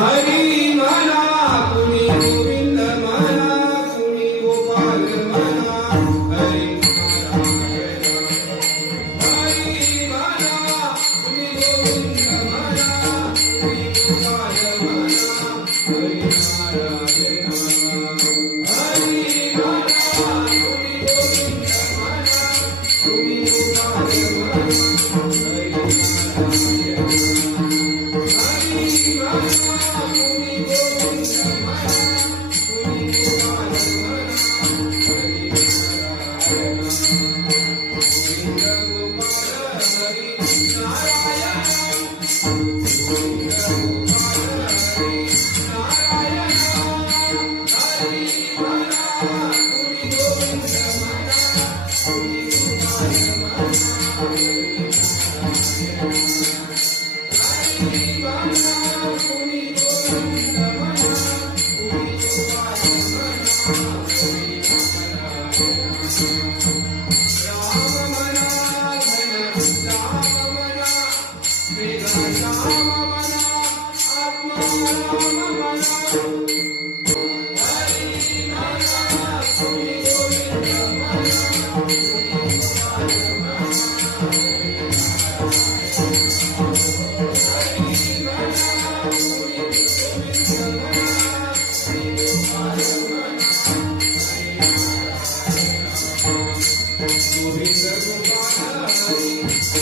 Hari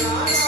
Thank